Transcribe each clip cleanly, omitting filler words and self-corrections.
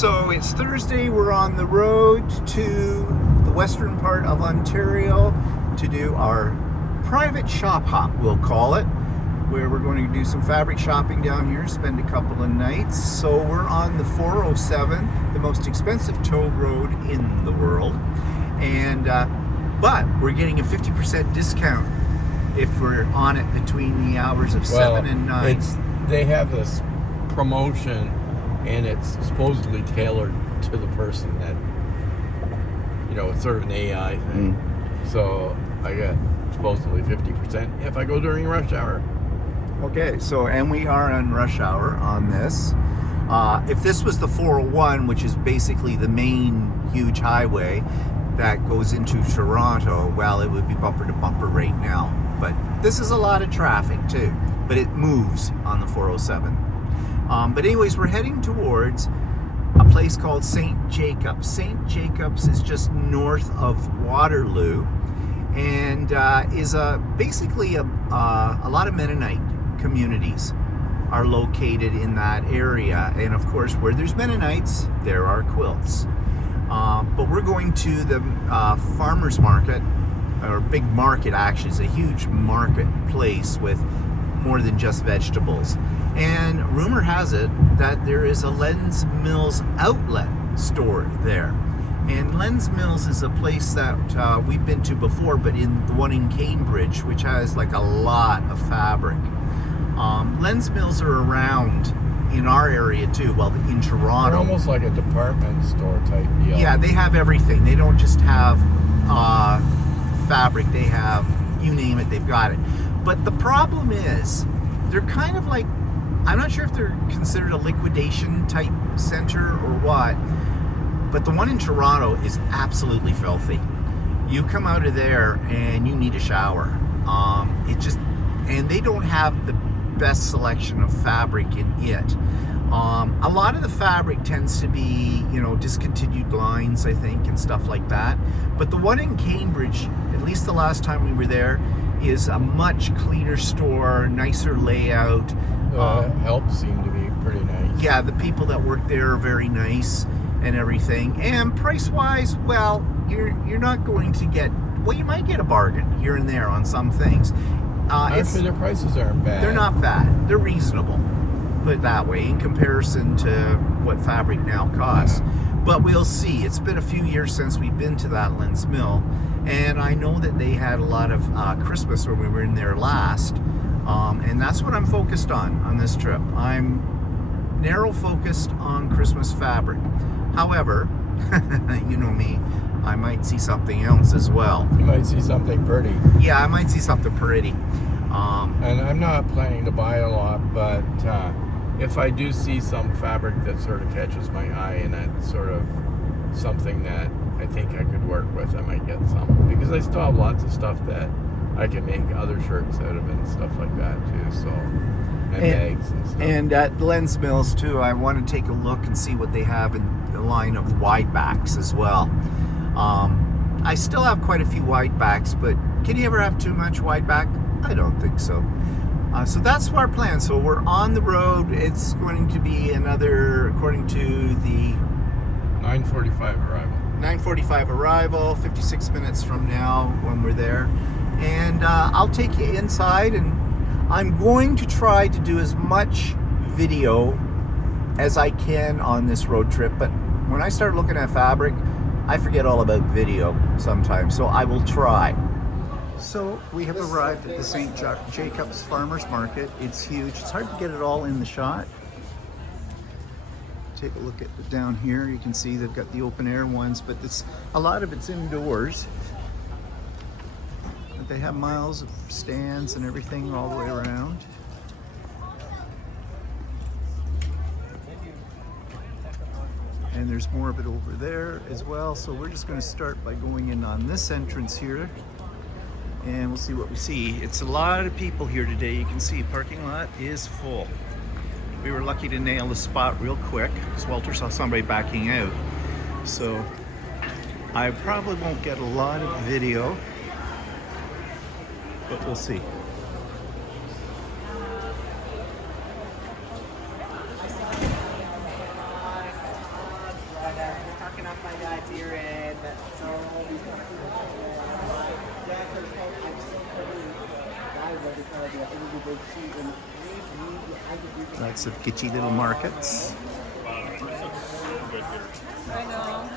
So it's Thursday. We're on the road to the western part of Ontario to do our private shop hop, we'll call it, where we're going to do some fabric shopping down here, spend a couple of nights. So we're on the 407, the most expensive toll road in the world, and but we're getting a 50% discount if we're on it between the hours of 7 and 9. They have this promotion, and it's supposedly tailored to the person that, it's sort of an AI thing. So I got supposedly 50% if I go during rush hour. Okay, so, and we are on rush hour on this. If this was the 401, which is basically the main huge highway that goes into Toronto, well, it would be bumper to bumper right now. But this is a lot of traffic too, but it moves on the 407. But anyways, we're heading towards a place called St. Jacobs. St. Jacobs is just north of Waterloo, and is basically a lot of Mennonite communities are located in that area. And of course, where there's Mennonites, there are quilts. But we're going to the farmers market, or big market actually. It's a huge marketplace with more than just vegetables. And rumor has it that there is a Windmills outlet store there. And Windmills is a place that we've been to before, but in the one in Cambridge, which has like a lot of fabric. Windmills are around in our area too, well, in Toronto. They're almost like a department store type deal. Yeah, they have everything. They don't just have fabric, they have, you name it, they've got it. But the problem is, they're kind of like, I'm not sure if they're considered a liquidation type center or what, but the one in Toronto is absolutely filthy. You come out of there and you need a shower. And they don't have the best selection of fabric in it. A lot of the fabric tends to be, discontinued lines, I think, and stuff like that. But the one in Cambridge, at least the last time we were there, is a much cleaner store, nicer layout. Help seemed to be pretty nice. Yeah, the people that work there are very nice and everything. And price-wise, well, you're not going to get, well, you might get a bargain here and there on some things. Actually, their prices aren't bad. They're not bad. They're reasonable, put it that way, in comparison to what fabric now costs. But we'll see. It's been a few years since we've been to that Lens Mill, and I know that they had a lot of Christmas when we were in there last, and that's what I'm focused on this trip. I'm narrow focused on Christmas fabric. However, you know me, I might see something else as well. You might see something pretty. Yeah, I might see something pretty. And I'm not planning to buy a lot, but if I do see some fabric that sort of catches my eye and that's sort of something that I think I could work with, I might get some. Because I still have lots of stuff that I can make other shirts out of and stuff like that too. So, and bags and stuff. And at Windmills too, I want to take a look and see what they have in the line of wide backs as well. I still have quite a few wide backs, but can you ever have too much wide back? I don't think so. So that's our plan. So we're on the road. It's going to be another, according to the 9:45 arrival. 9:45 arrival, 56 minutes from now when we're there. And I'll take you inside, and I'm going to try to do as much video as I can on this road trip. But when I start looking at fabric, I forget all about video sometimes. So I will try. So we have arrived at the St. Jacobs Farmers Market. It's huge. It's hard to get it all in the shot. Take a look at it down here. You can see they've got the open air ones, but a lot of it's indoors. But they have miles of stands and everything all the way around. And there's more of it over there as well. So we're just going to start by going in on this entrance here, and we'll see what we see. It's a lot of people here today. You can see parking lot is full. We were lucky to nail the spot real quick because Walter saw somebody backing out. So I probably won't get a lot of video, but we'll see. Lots of kitschy little markets. I know.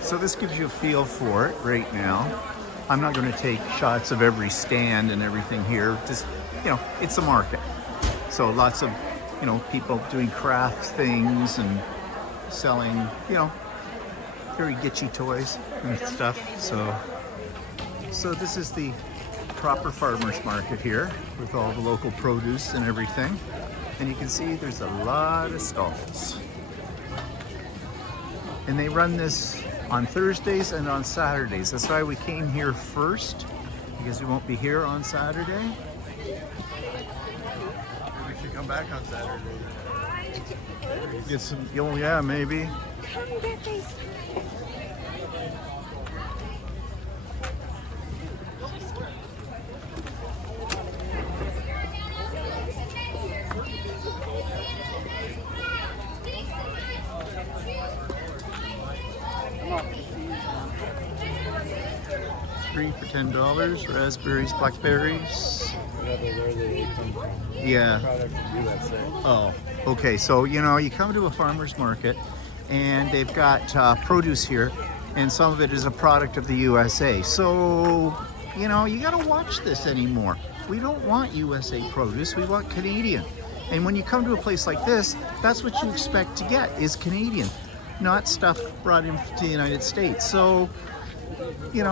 So this gives you a feel for it right now. I'm not going to take shots of every stand and everything here. Just, it's a market. So lots of, people doing craft things and selling, very gitchy toys and stuff. So this is the proper farmer's market here with all the local produce and everything. And you can see there's a lot of stalls. And they run this on Thursdays and on Saturdays. That's why we came here first, because we won't be here on Saturday. Maybe we should come back on Saturday. Get some, oh yeah, maybe. Come get these. Three for $10. Raspberries, blackberries. Whatever, where they come from. Yeah. Product of USA. Oh, okay. So, you come to a farmer's market and they've got produce here, and some of it is a product of the USA. So, you got to watch this anymore. We don't want USA produce, we want Canadian. And when you come to a place like this, that's what you expect to get, is Canadian, not stuff brought in to the United States. So, you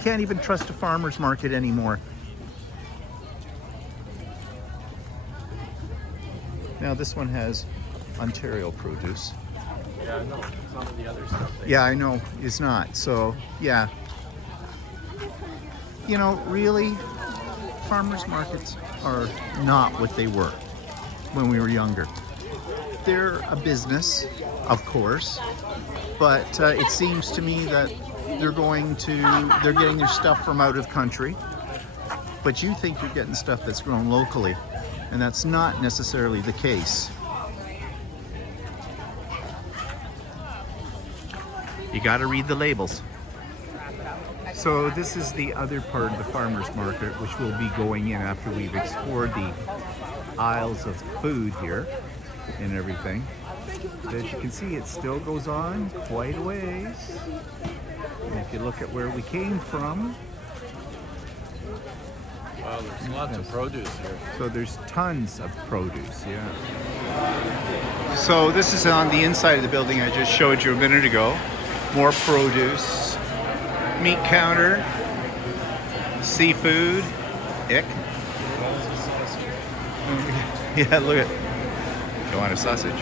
can't even trust a farmer's market anymore. Now this one has Ontario produce. Yeah, I know. Some of the other stuff. Yeah, I know it's not. So, yeah. Really, farmers markets are not what they were when we were younger. They're a business, of course, but it seems to me that they're getting their stuff from out of country, but you think you're getting stuff that's grown locally, and that's not necessarily the case. You got to read the labels. So this is the other part of the farmer's market, which we'll be going in after we've explored the aisles of food here and everything. But as you can see, it still goes on quite a ways. And if you look at where we came from, Wow, there's lots of produce here. so there's tons of produce, yeah. So this is on the inside of the building I just showed you a minute ago. More produce, meat counter, seafood, ick. Yeah, look at, you want a sausage?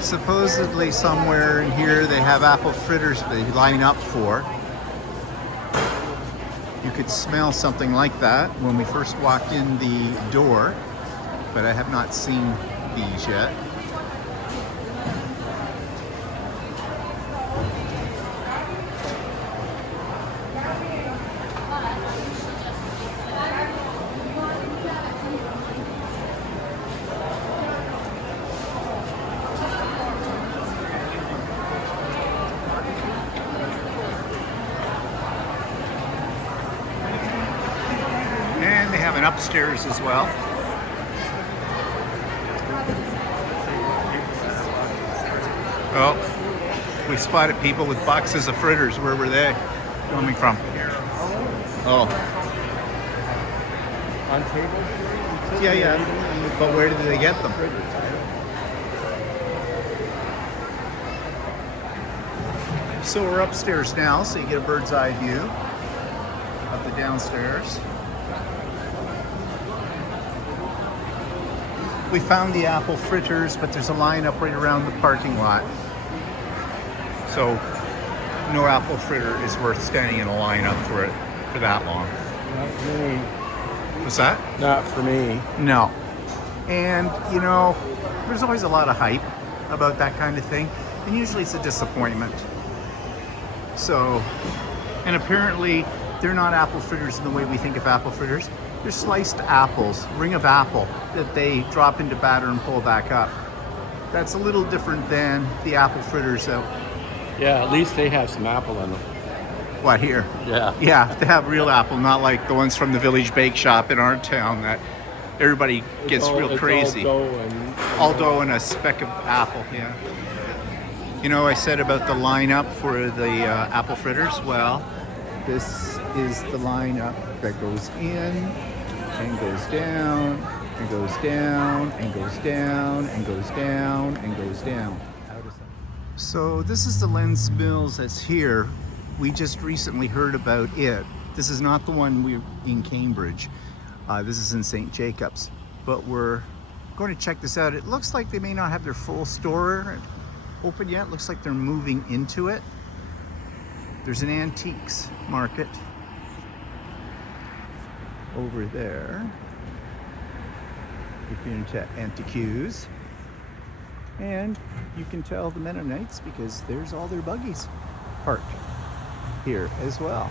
Supposedly somewhere in here they have apple fritters they line up for. You could smell something like that when we first walked in the door, but I have not seen these yet. And they have an upstairs as well. Oh, we spotted people with boxes of fritters. Where were they coming from? Oh, On table? yeah. But where did they get them? So we're upstairs now, so you get a bird's eye view of the downstairs. We found the apple fritters, but there's a line up right around the parking lot. So no apple fritter is worth standing in a line up for it for that long. Not for me. What's that? Not for me. No. And, there's always a lot of hype about that kind of thing. And usually it's a disappointment. So, and apparently they're not apple fritters in the way we think of apple fritters. They're sliced apples, ring of apple, that they drop into batter and pull back up. That's a little different than the apple fritters out. Yeah, at least they have some apple in them. What, here? Yeah. Yeah, they have real apple, not like the ones from the Village Bake Shop in our town that everybody gets real crazy. All dough and a speck of apple, yeah. You know, I said about the lineup for the apple fritters. Well, this is the lineup that goes in and goes down and goes down and goes down and goes down and goes down. So this is the Windmills that's here. We just recently heard about it. This is not the one we're in Cambridge. This is in St. Jacobs, but we're going to check this out. It looks like they may not have their full store open yet. Looks like they're moving into it. There's an antiques market over there if you're into antiques. And you can tell the Mennonites because there's all their buggies parked here as well.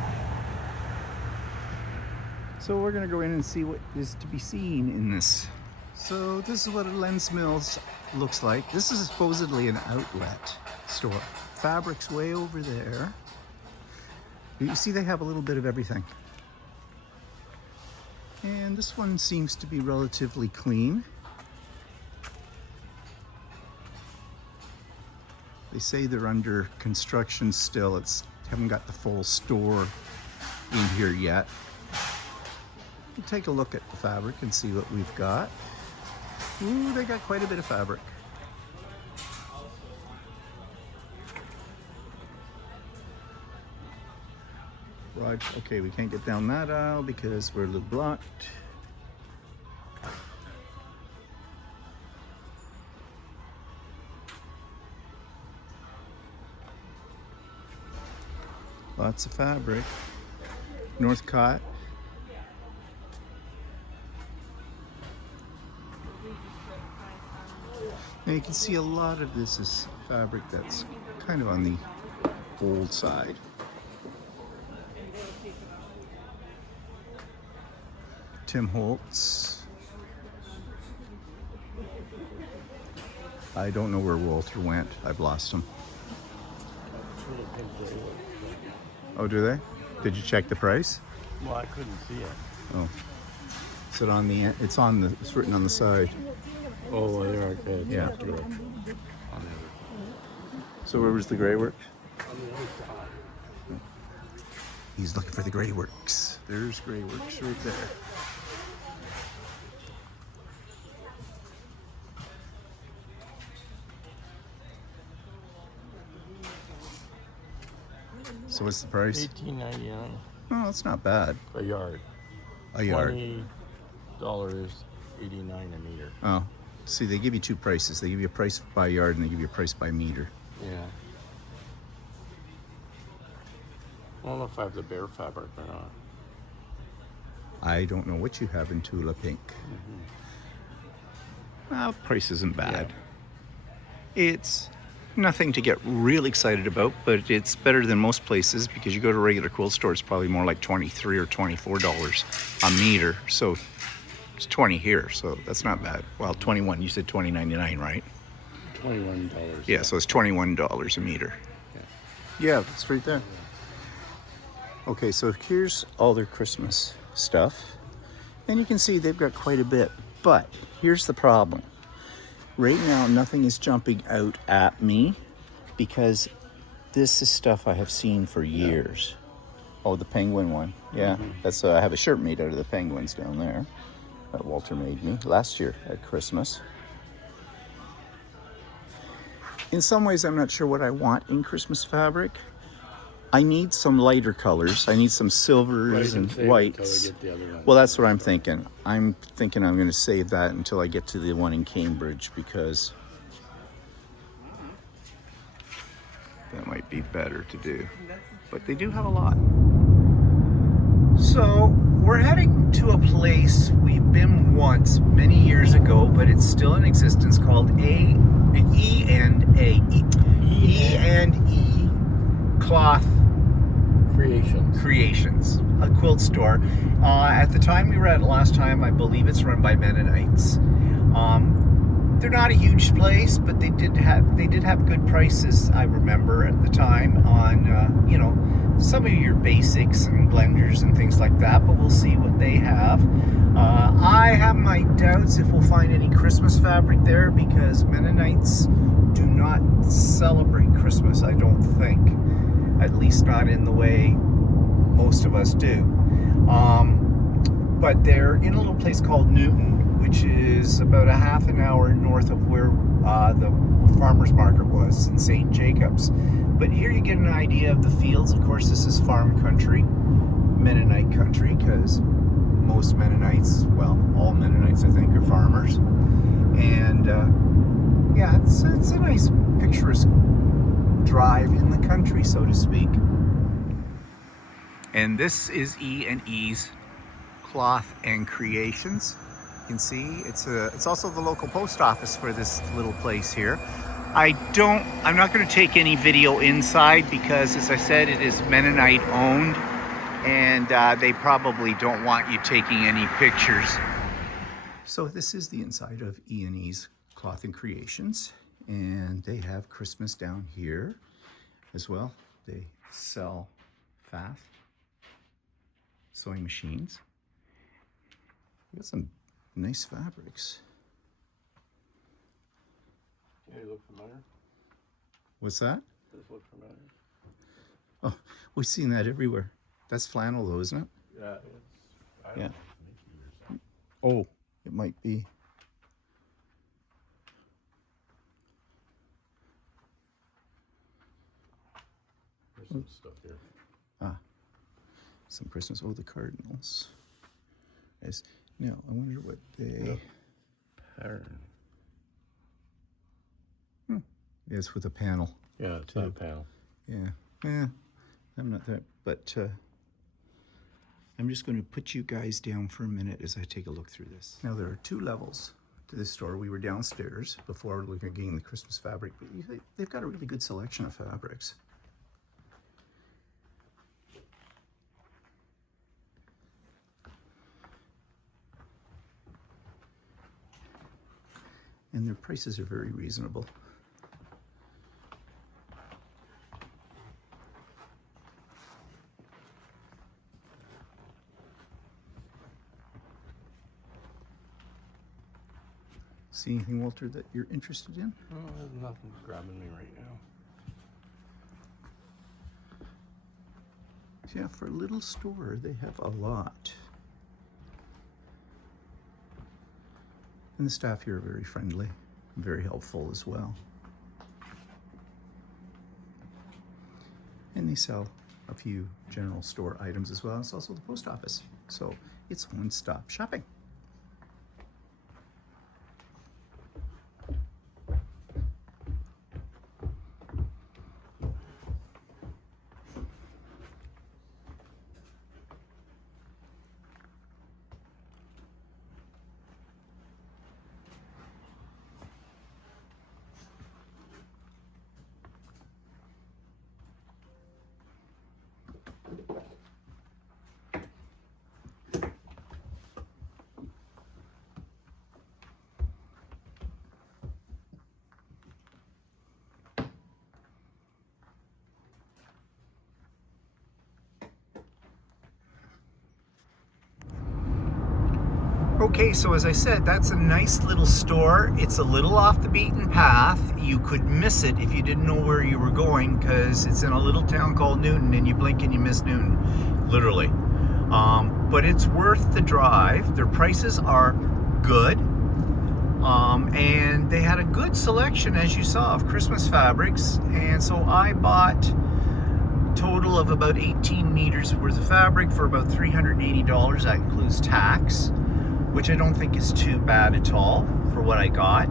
So we're gonna go in and see what is to be seen in this. So this is what a Windmills looks like. This is supposedly an outlet store. Fabric's way over there. You see they have a little bit of everything. And this one seems to be relatively clean. They say they're under construction still. Haven't got the full store in here yet. We'll take a look at the fabric and see what we've got. Ooh, they got quite a bit of fabric. Right, okay, we can't get down that aisle because we're a little blocked. Lots of fabric. Northcott. Now you can see a lot of this is fabric that's kind of on the old side. Tim Holtz. I don't know where Walter went. I've lost him. Oh, do they? Did you check the price? Well, I couldn't see it. Oh. Is it on the end? It's written on the side. Oh, well, there, okay. It's Yeah. after it. On the other So where was the gray work? side. On the other side. He's looking for the gray works. There's gray works right there. So what's the price? $18.99 Oh, that's not bad. a yard. A yard. $20.89 a meter. Oh, see, they give you two prices. They give you a price by yard and they give you a price by meter. Yeah. I don't know if I have the bare fabric or not. I don't know what you have in Tula Pink. Well, price isn't bad. It's nothing to get really excited about, but it's better than most places because you go to a regular quilt store, it's probably more like $23 or $24 a meter. So it's 20 here, so that's not bad. Well, 21, you said $20.99, right? $21. Yeah, so it's $21 a meter. Yeah, it's right there. Okay, so here's all their Christmas stuff. And you can see they've got quite a bit, but here's the problem. Right now, nothing is jumping out at me because this is stuff I have seen for years. Oh, the penguin one. Yeah, that's I have a shirt made out of the penguins down there that Walter made me last year at Christmas. In some ways, I'm not sure what I want in Christmas fabric. I need some lighter colors. I need some silvers and whites. Well, that's what I'm thinking. I'm thinking I'm going to save that until I get to the one in Cambridge because that might be better to do. But they do have a lot. So we're heading to a place we've been once many years ago, but it's still in existence called E Cloth Creations, a quilt store. At the time we were at last time, I believe it's run by Mennonites. They're not a huge place, but they did have good prices, I remember at the time, on you know, some of your basics and blenders and things like that, but we'll see what they have. I have my doubts if we'll find any Christmas fabric there, because Mennonites do not celebrate Christmas, I don't think. At least not in the way most of us do. But they're in a little place called Newton, which is about a half an hour north of where the farmer's market was in St. Jacobs. But here you get an idea of the fields. Of course, this is farm country, Mennonite country, because most Mennonites, well, all Mennonites I think, are farmers. And yeah, it's a nice picturesque drive in the country, so to speak. And this is E&E's Cloth and Creations. You can see it's also the local post office for this little place here. I'm not going to take any video inside because, as I said, it is Mennonite owned, and they probably don't want you taking any pictures. So this is the inside of E&E's Cloth and Creations, and they have Christmas down here as well. They sell fast sewing machines. Got some nice fabrics. Yeah, you look familiar. What's that? Does look familiar. Oh, we've seen that everywhere. That's flannel though, isn't it? Yeah, it's. Yeah. Oh, it might be. There's some stuff here. Some Christmas. Oh, the Cardinals. Yes. Now, I wonder what they... Pattern. Yes, with a panel. Yeah, it's not a panel. Yeah. Yeah. I'm not that... But I'm just going to put you guys down for a minute as I take a look through this. Now, there are 2 levels to this store. We were downstairs before looking at the Christmas fabric, but they've got a really good selection of fabrics. And their prices are very reasonable. See anything, Walter, that you're interested in? Oh, nothing's grabbing me right now. Yeah, for a little store, they have a lot. And the staff here are very friendly, and very helpful as well. And they sell a few general store items as well. It's also the post office. So it's one-stop shopping. Okay, so as I said, that's a nice little store. It's a little off the beaten path. You could miss it if you didn't know where you were going, because it's in a little town called Newton, and you blink and you miss Newton, literally. But it's worth the drive. Their prices are good, and they had a good selection, as you saw, of Christmas fabrics. And so I bought a total of about 18 meters worth of fabric for about $380. That includes tax, which I don't think is too bad at all for what I got.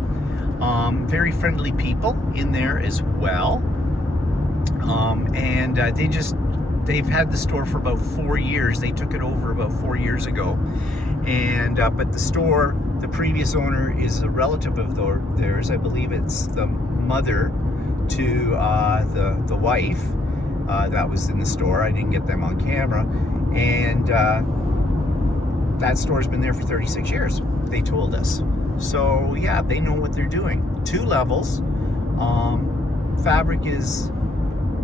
Very friendly people in there as well. And they've had the store for about 4 years. They took it over about 4 years ago. And but the store, the previous owner is a relative of theirs. I believe it's the mother to the wife that was in the store. I didn't get them on camera. And that store's been there for 36 years, they told us. So yeah, they know what they're doing. 2 levels. Fabric is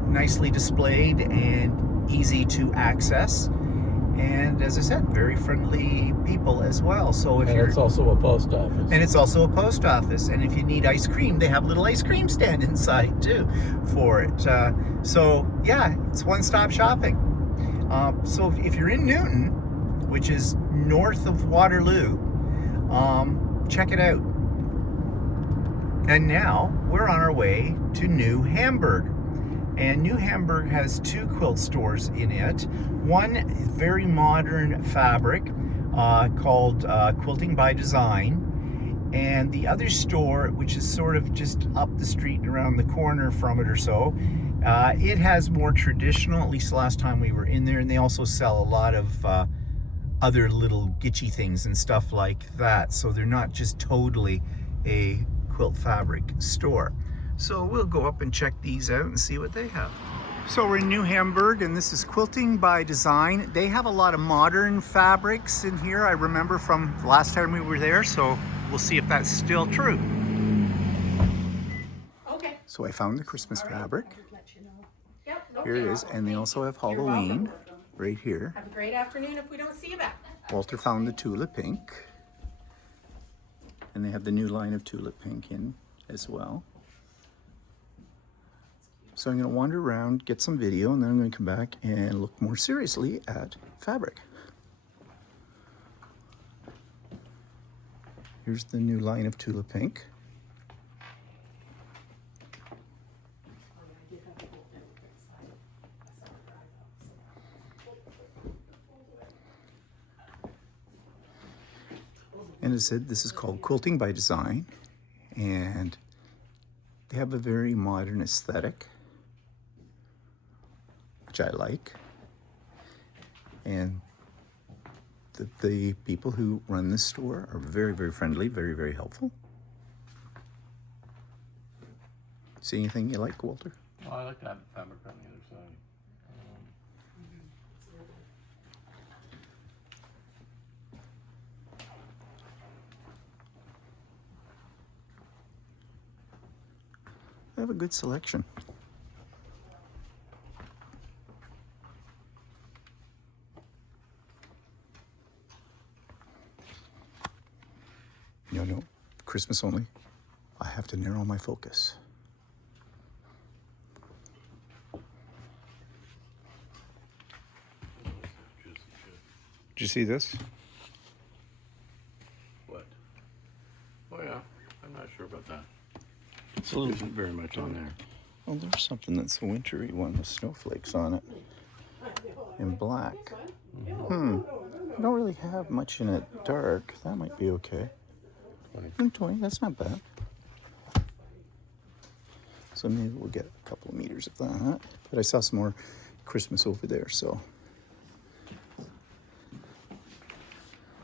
nicely displayed and easy to access. And as I said, very friendly people as well. So if it's also a post office. And it's also a post office. And if you need ice cream, they have a little ice cream stand inside too for it. So yeah, it's one-stop shopping. So if you're in Newton, which is north of Waterloo, check it out. And now we're on our way to New Hamburg. And New Hamburg has 2 quilt stores in it. One very modern fabric called Quilting by Design. And the other store, which is sort of just up the street and around the corner from it or so, it has more traditional, at least the last time we were in there. And they also sell a lot of other little gitchy things and stuff like that. So they're not just totally a quilt fabric store. So we'll go up and check these out and see what they have. So we're in New Hamburg, and this is Quilting by Design. They have a lot of modern fabrics in here. I remember from the last time we were there, so we'll see if that's still true. Okay. So I found the Christmas fabric. Yep. No Here it fear. is, and they also have Halloween right here. Have a great afternoon if we don't see you back. Walter found the tulip pink, and they have the new line of tulip pink in as well. So I'm going to wander around, get some video, and then I'm going to come back and look more seriously at fabric. Here's the new line of tulip pink. And as I said, this is called Quilting by Design, and they have a very modern aesthetic, which I like. And the people who run this store are very, very friendly, very, very helpful. See anything you like, Walter? Oh, I like that fabric on the other side. They have a good selection. No, Christmas only. I have to narrow my focus. Did you see this? What? Oh yeah, I'm not sure about that. It's a little Isn't very much on there. Oh, there's something that's a wintry one with snowflakes on it in black. I don't really have much in it dark. That might be okay. 20, that's not bad. So maybe we'll get a couple of meters of that. But I saw some more Christmas over there, so.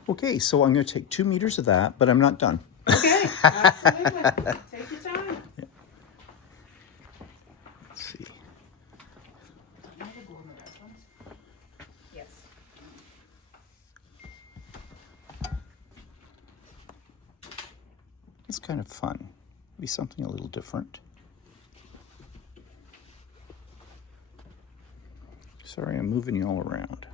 Okay, so I'm going to take 2 meters of that, but I'm not done. Okay, absolutely. Take your time. Let's see. Yes. It's kind of fun. Be something a little different. Sorry, I'm moving you all around.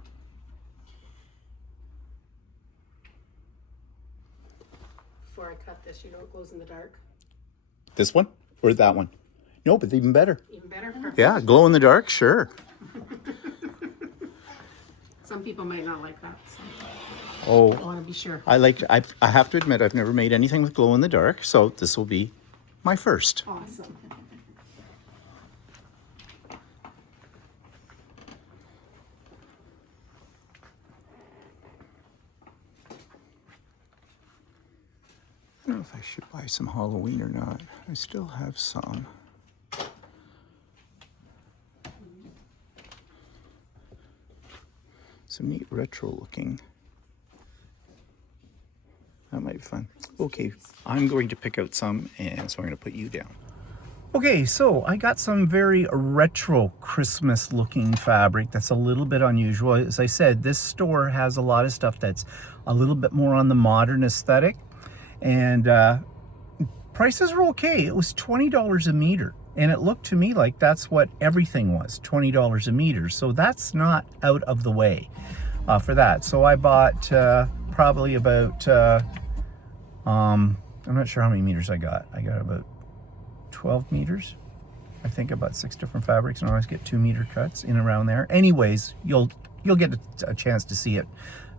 Before I cut this, you know it glows in the dark. This one or that one? No, but even better. Even better. Perfect. Yeah, glow in the dark, sure. Some people might not like that, so I Oh, want to be sure. I have to admit, I've never made anything with glow in the dark, so this will be my first. Awesome. I don't know if I should buy some Halloween or not. I still have some. Some neat retro looking. That might be fun. Okay, I'm going to pick out some, and so I'm going to put you down. Okay, so I got some very retro Christmas looking fabric that's a little bit unusual. As I said, this store has a lot of stuff that's a little bit more on the modern aesthetic. And prices were okay. It was $20 a meter. And it looked to me like that's what everything was, $20 a meter. So that's not out of the way for that. So I bought probably about, I'm not sure how many meters I got. I got about 12 meters. I think about 6 different fabrics, and I always get 2-meter cuts in around there. Anyways, you'll get a chance to see it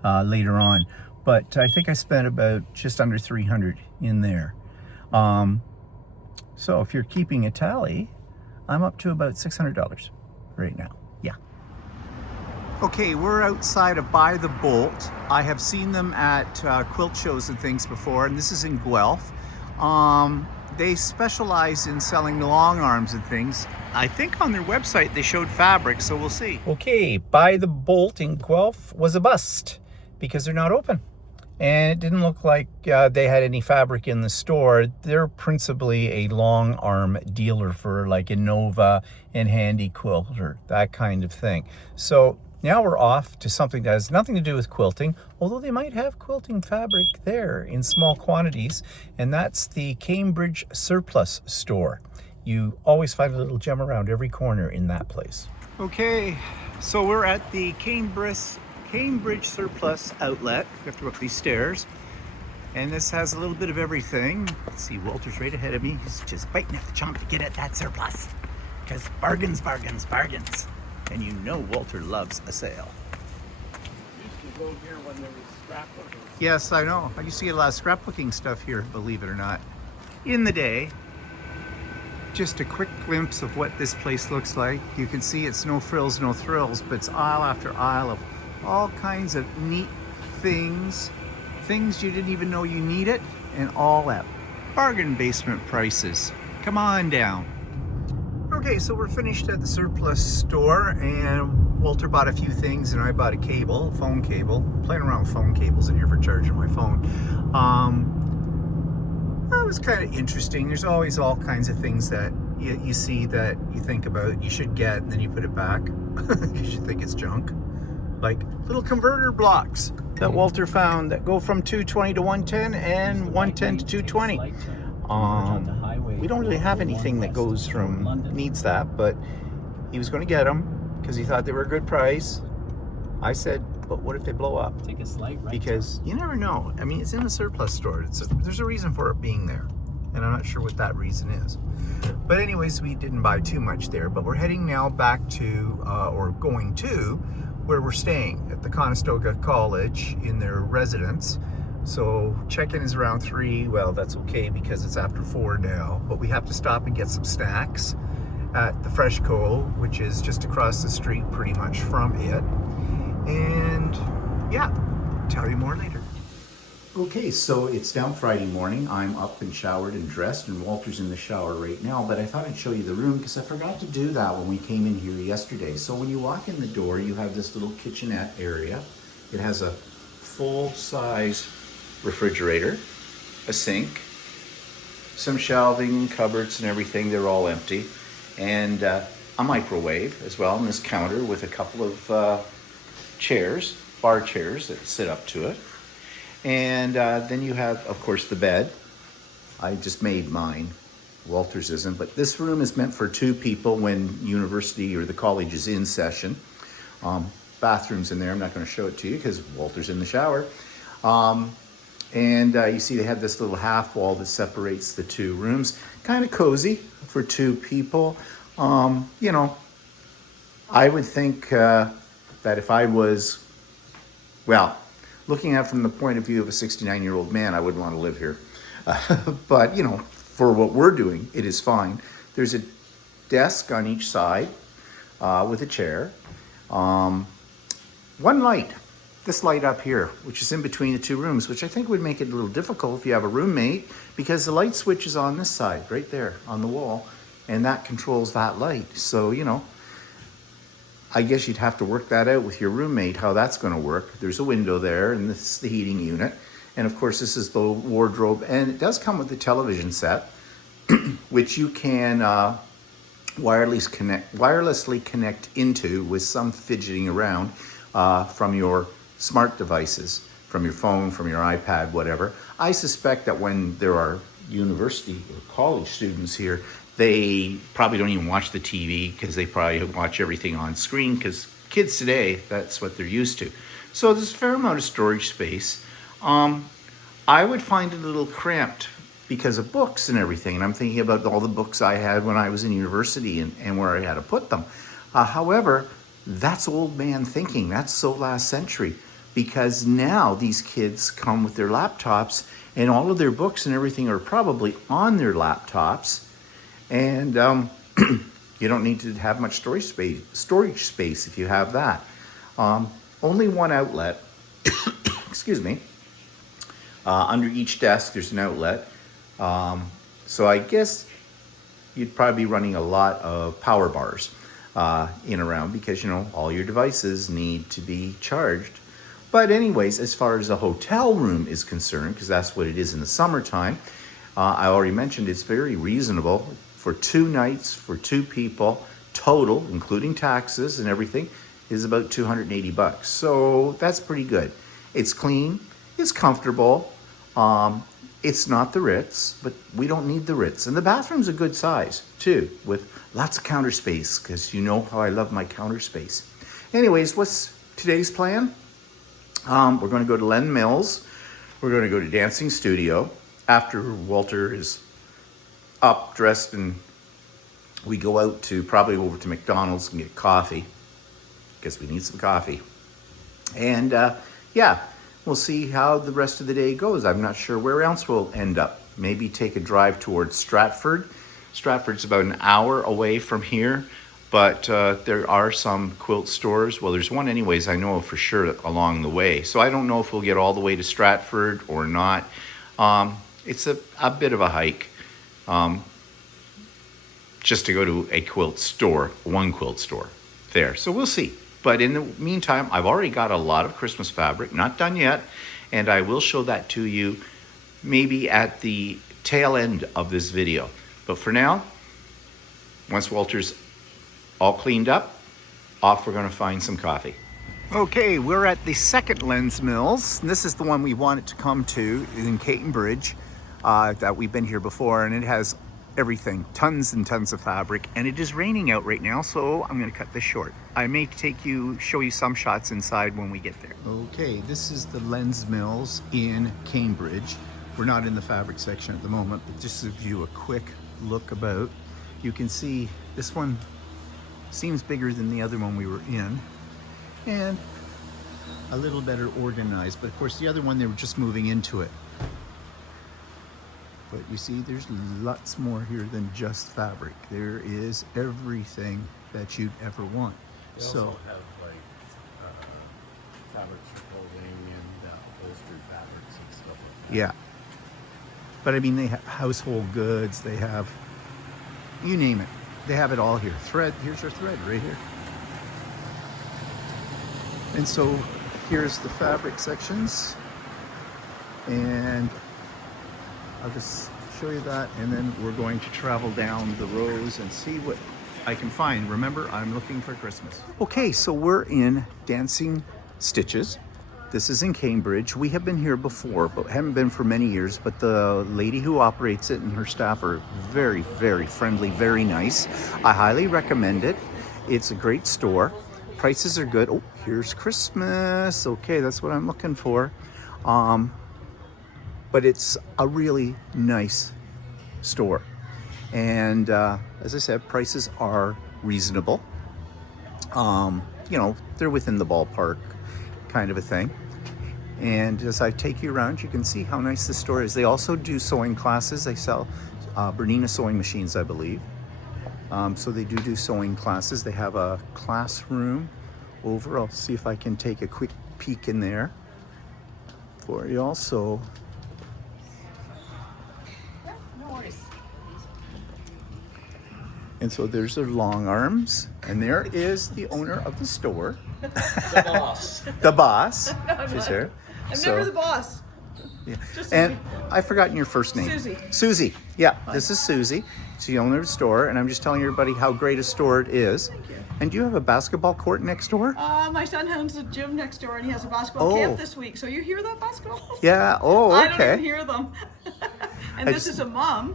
later on. But I think I spent about just under 300 in there. So if you're keeping a tally, I'm up to about $600 right now. Yeah. Okay, we're outside of By the Bolt. I have seen them at quilt shows and things before, and this is in Guelph. They specialize in selling long arms and things. I think on their website they showed fabric, so we'll see. Okay, By the Bolt in Guelph was a bust because they're not open. And it didn't look like they had any fabric in the store. They're principally a long arm dealer for like Innova and Handy Quilter, that kind of thing. So now we're off to something that has nothing to do with quilting, although they might have quilting fabric there in small quantities, and that's the Cambridge Surplus store. You always find a little gem around every corner in that place. Okay, so we're at the Cambridge Surplus outlet. You have to go up these stairs, and this has a little bit of everything. Let's see, Walter's right ahead of me. He's just biting at the chomp to get at that surplus, because bargains, bargains, bargains. And you know Walter loves a sale. Used to go here when there was scrapbooking. Yes, I know. I used to get a lot of scrapbooking stuff here, believe it or not, in the day. Just a quick glimpse of what this place looks like. You can see it's no frills, no thrills, but it's aisle after aisle of all kinds of neat things you didn't even know you needed, and all at bargain basement prices. Come on down. Okay, so we're finished at the surplus store, and Walter bought a few things, and I bought a cable, phone cable. I'm playing around with phone cables in here for charging my phone. That was kind of interesting. There's always all kinds of things that you see that you think about you should get, and then you put it back because you think it's junk. Like little converter blocks that Walter found that go from 220 to 110 and 110 to 220. We don't really have anything that goes from needs that, but he was going to get them because he thought they were a good price. I said, but what if they blow up? Take a slight right because you never know. I mean, it's in a surplus store. There's a reason for it being there, and I'm not sure what that reason is. But anyways, we didn't buy too much there, but we're heading now back to, or going to, where we're staying at the Conestoga College in their residence. So check-in is around 3. Well, that's okay because it's after 4 now, but we have to stop and get some snacks at the Fresh Co, which is just across the street pretty much from it. And yeah, tell you more later. Okay, so it's now Friday morning. I'm up and showered and dressed, and Walter's in the shower right now, but I thought I'd show you the room because I forgot to do that when we came in here yesterday. So when you walk in the door, you have this little kitchenette area. It has a full-size refrigerator, a sink, some shelving, cupboards and everything. They're all empty. And a microwave as well, and this counter with a couple of chairs, bar chairs that sit up to it. And then you have, of course, the bed. I just made mine. Walter's isn't, but this room is meant for 2 people when university or the college is in session. Bathrooms in there. I'm not going to show it to you because Walter's in the shower. And you see they have this little half wall that separates the 2 rooms. Kind of cozy for 2 people. You know, I would think that if I was, well, looking at it from the point of view of a 69-year-old man, I wouldn't want to live here. But, you know, for what we're doing, it is fine. There's a desk on each side with a chair. One light, this light up here, which is in between the 2 rooms, which I think would make it a little difficult if you have a roommate, because the light switch is on this side, right there on the wall, and that controls that light. So, you know, I guess you'd have to work that out with your roommate, how that's going to work. There's a window there, and this is the heating unit. And of course, this is the wardrobe, and it does come with the television set, which you can wirelessly connect into with some fidgeting around from your smart devices, from your phone, from your iPad, whatever. I suspect that when there are university or college students here, they probably don't even watch the TV because they probably watch everything on screen because kids today, that's what they're used to. So there's a fair amount of storage space. I would find it a little cramped because of books and everything. And I'm thinking about all the books I had when I was in university and where I had to put them. However, that's old man thinking. That's so last century, because now these kids come with their laptops and all of their books and everything are probably on their laptops. And you don't need to have much storage space if you have that. Only one outlet, excuse me. Under each desk, there's an outlet. So I guess you'd probably be running a lot of power bars in around because, you know, all your devices need to be charged. But anyways, as far as a hotel room is concerned, because that's what it is in the summertime, I already mentioned it's very reasonable. For 2 nights, for 2 people, total, including taxes and everything, is about $280. So that's pretty good. It's clean, it's comfortable. It's not the Ritz, but we don't need the Ritz. And the bathroom's a good size too, with lots of counter space, because you know how I love my counter space. Anyways, what's today's plan? We're going to go to Windmills. We're going to go to Dancing Studio. After Walter is up, dressed, and we go out to probably over to McDonald's and get coffee, because we need some coffee. And yeah, we'll see how the rest of the day goes. I'm not sure where else we'll end up. Maybe take a drive towards Stratford. Stratford's about an hour away from here, but there are some quilt stores. Well, there's one anyways, I know for sure, along the way. So I don't know if we'll get all the way to Stratford or not. It's a bit of a hike. Just to go to a quilt store, one quilt store there. So we'll see. But in the meantime, I've already got a lot of Christmas fabric, not done yet, and I will show that to you maybe at the tail end of this video. But for now, once Walter's all cleaned up, off we're going to find some coffee. Okay, we're at the second Windmills. This is the one we wanted to come to in Cambridge. That we've been here before, and it has everything, tons and tons of fabric, and it is raining out right now, so I'm going to cut this short. I may show you some shots inside when we get there. Okay, this is the Windmills in Cambridge. We're not in the fabric section at the moment, but just to give you a quick look about, you can see this one seems bigger than the other one we were in, and a little better organized, but of course the other one they were just moving into it. But you see, there's lots more here than just fabric. There is everything that you'd ever want. They also have like fabrics for clothing and upholstered fabrics and stuff like that. Yeah. But I mean, they have household goods, they have, you name it. They have it all here. Thread, here's your thread right here. And so here's the fabric sections. And I'll just show you that, and then we're going to travel down the rows and see what I can find. Remember, I'm looking for Christmas. Okay, so we're in Dancing Stitches. This is in Cambridge. We have been here before, but haven't been for many years, but the lady who operates it and her staff are very, very friendly, very nice. I highly recommend it. It's a great store. Prices are good. Oh, here's Christmas. Okay, that's what I'm looking for. But it's a really nice store. And as I said, prices are reasonable. You know, they're within the ballpark kind of a thing. And as I take you around, you can see how nice the store is. They also do sewing classes. They sell Bernina sewing machines, I believe. So they do sewing classes. They have a classroom over. I'll see if I can take a quick peek in there for you also. And so there's their long arms, and there is the owner of the store. The boss. The boss. No, She's here. I'm So- never the boss. Yeah. Just And Susie. I've forgotten your first name. Susie. Susie. Yeah, this is Susie. She's the owner of the store, and I'm just telling everybody how great a store it is. Thank you. And do you have a basketball court next door? My son has a gym next door and he has a basketball Oh. camp this week. So you hear that basketball? Yeah. Oh, I don't even okay. hear them. And I this just- is a mom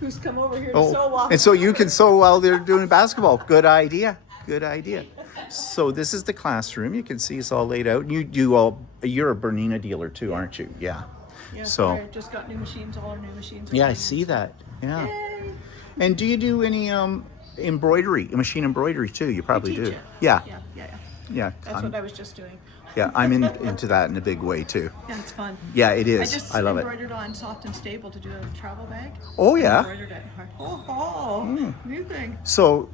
who's come over here to Oh, sew while. and so you can sew while they're doing basketball. Good idea. Good idea. So this is the classroom. You can see it's all laid out. You're a Bernina dealer too, aren't you? Yeah. Yeah, So- I just got new machines, all our new machines. are Yeah, I coming see in. that. Yeah. Yay. And do you do any embroidery, machine embroidery too? You probably teach do. it. Yeah. Yeah. That's what I was just doing. Yeah, I'm into that in a big way too. Yeah, it's fun. Yeah, it is. I just I love it. embroidered on Soft and Stable to do a travel bag. Oh yeah. Embroidered it hard. Oh, new thing. So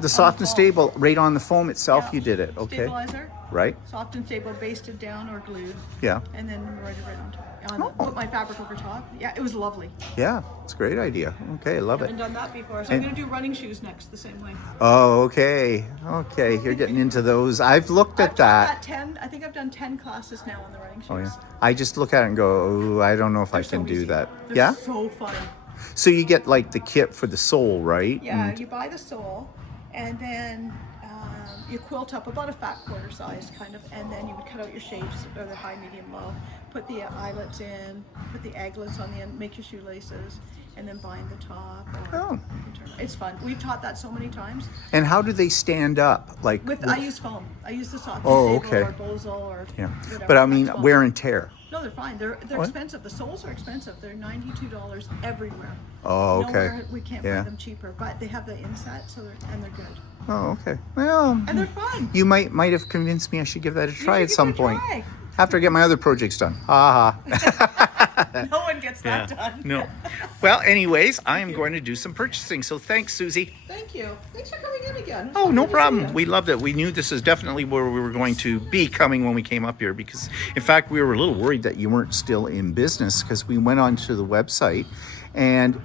the soft and foam. stable, right on the foam itself, Yeah. you did it. Okay. Stabilizer, Right. Soft and Stable, basted down or glued, Yeah. and then embroidered right on top. Oh. Put my fabric over top. Yeah, it was lovely. Yeah. It's a great idea. Okay, I love I it. haven't done that before, so And- I'm going to do running shoes next the same way. Oh, okay. Okay, you're getting into those. I've looked I've at done that. 10. I think I've done 10 classes now on the running shoes. Oh yeah. I just look at it and go, oh, I don't know if I They're so can do easy. that. They're Yeah. so fun. So you get like the kit for the sole, right? Yeah, And- you buy the sole, and then you quilt up about a fat quarter size, kind of, and then you would cut out your shapes, or the high, medium, low. Put the eyelets in, put the eglets on the end, make your shoelaces, and then bind the top. Oh. It's fun. We've taught that so many times. And how do they stand up? Like I use foam. I use the Soft Oh, and Stable okay. or Bozal or yeah. whatever. But I mean, That's foam. wear and tear. No, they're fine. They're What? expensive. The soles are expensive. They're $92 everywhere. Oh, okay. Nowhere we can't Yeah. find them cheaper, but they have the inset, so they're good. Oh, okay. Well, And they're fun. you might have convinced me I should give that a try should at give some it a point. try. After I get my other projects done. Ha ha. No one gets that done. No. Well, anyways, I am going to do some purchasing. So thanks, Susie. Thank you. Thanks for coming in again. It's Oh, so no good to see problem. you. We loved it. We knew this is definitely where we were going to be coming when we came up here because, in fact, we were a little worried that you weren't still in business because we went onto the website and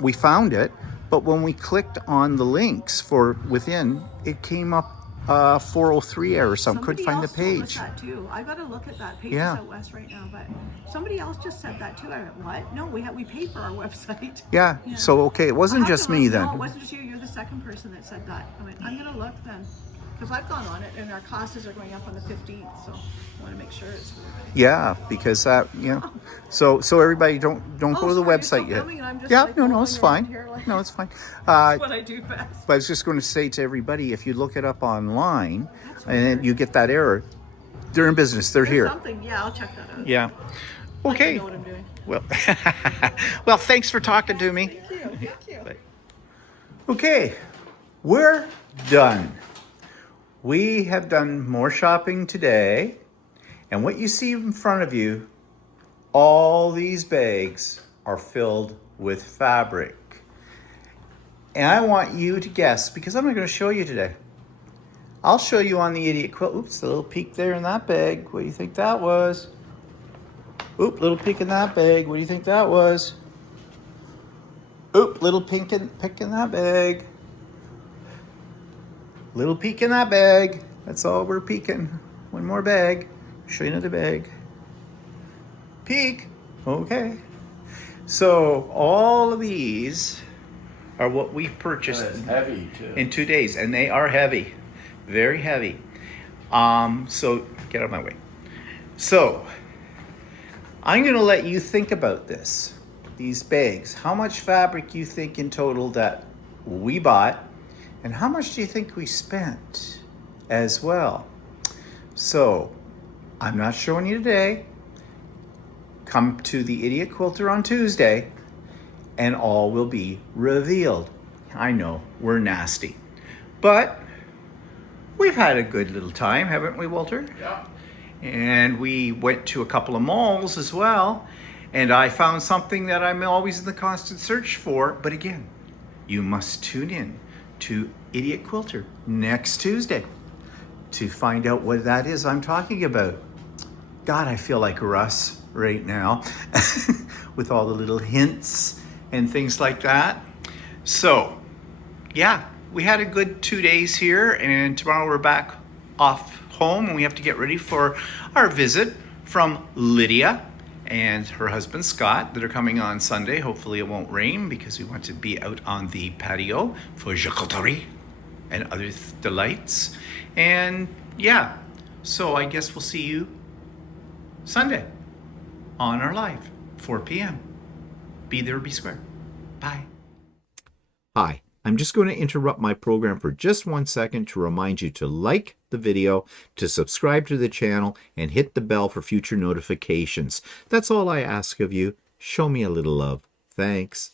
we found it, but when we clicked on the links for within, it came up 403 error, so I couldn't Somebody find the else told us page. that too. I got to look at that page Yeah. is out west right now, but somebody else just said that too. I went, what? No, we pay for our website. Yeah, so okay, it I wasn't have just to me look. then. No, it wasn't just you. You're the second person that said that. I went, I'm gonna look then, because I've gone on it and our classes are going up on the 15th, so I want to make sure it's. Yeah, because so everybody don't go to the sorry, you're website still yet. filming and I'm just, Yeah, like, no, rolling it's around fine. here, like- No, it's fine. That's what I do best. But I was just going to say to everybody, if you look it up online That's and then weird. you get that error, they're in business. They're There's here. something. Yeah, I'll check that out. Yeah. Like I Okay. know what I'm doing. Well, well, thanks for talking to me. Thank you. Thank you. Okay, we're done. We have done more shopping today. And what you see in front of you, all these bags are filled with fabric. And I want you to guess, because I'm not going to show you today. I'll show you on the idiot quilt. Oops, a little peek there in that bag. What do you think that was? Oop, little peek in that bag. What do you think that was? Oop, little pick in that bag. Little peek in that bag. That's all we're peeking. One more bag. Show you another bag. Peek. Okay. So all of these are what we purchased And it's heavy too. in 2 days, and they are heavy, very heavy. So get out of my way. So I'm going to let you think about this. These bags. How much fabric you think in total that we bought, and how much do you think we spent as well? So I'm not showing you today. Come to the Idiot Quilter on Tuesday, and all will be revealed. I know, we're nasty. But we've had a good little time, haven't we, Walter? Yeah. And we went to a couple of malls as well. And I found something that I'm always in the constant search for. But again, you must tune in to Idiot Quilter next Tuesday to find out what that is I'm talking about. God, I feel like Russ right now with all the little hints and things like that. So, yeah, we had a good 2 days here, and tomorrow we're back off home and we have to get ready for our visit from Lydia and her husband Scott that are coming on Sunday. Hopefully it won't rain because we want to be out on the patio for charcuterie and other delights. And yeah, so I guess we'll see you Sunday on our live, 4 p.m. Be there, be square. Bye. Hi, I'm just going to interrupt my program for just 1 second to remind you to like the video, to subscribe to the channel, and hit the bell for future notifications. That's all I ask of you. Show me a little love. Thanks.